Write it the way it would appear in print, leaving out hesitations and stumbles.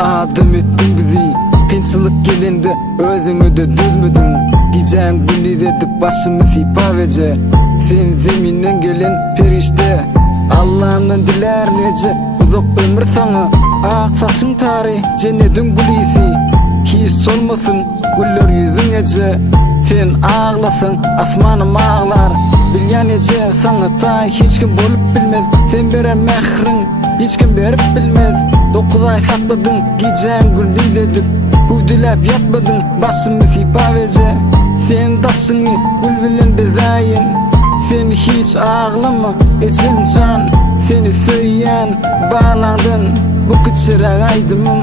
adım ettin bizi. Kıyınçılık gelindi özüngü de düzmüdün. Gecen gündüz edip başımı sipavece. Sen zeminden gelen perişte, Allah'ımdan diler nece uzak ömür sana. Ak saçın tarih cennetin gülisi. Hiç solmasın güller yüzün ece. Sen ağlasın asmanım ağlar. Bilgen ece sana ta hiç kim bolup bilmez. Sen veren mehrin hiç kim berip bilmez. 9 ay sakladın gecen gündüz edip. Hudilap yapmadın başımı sipavece. Sen taşını gül bilen bezayin. Sen hiç ağlama ecim can. Seni söyleyen bağlandın bu kıçıra aydımım.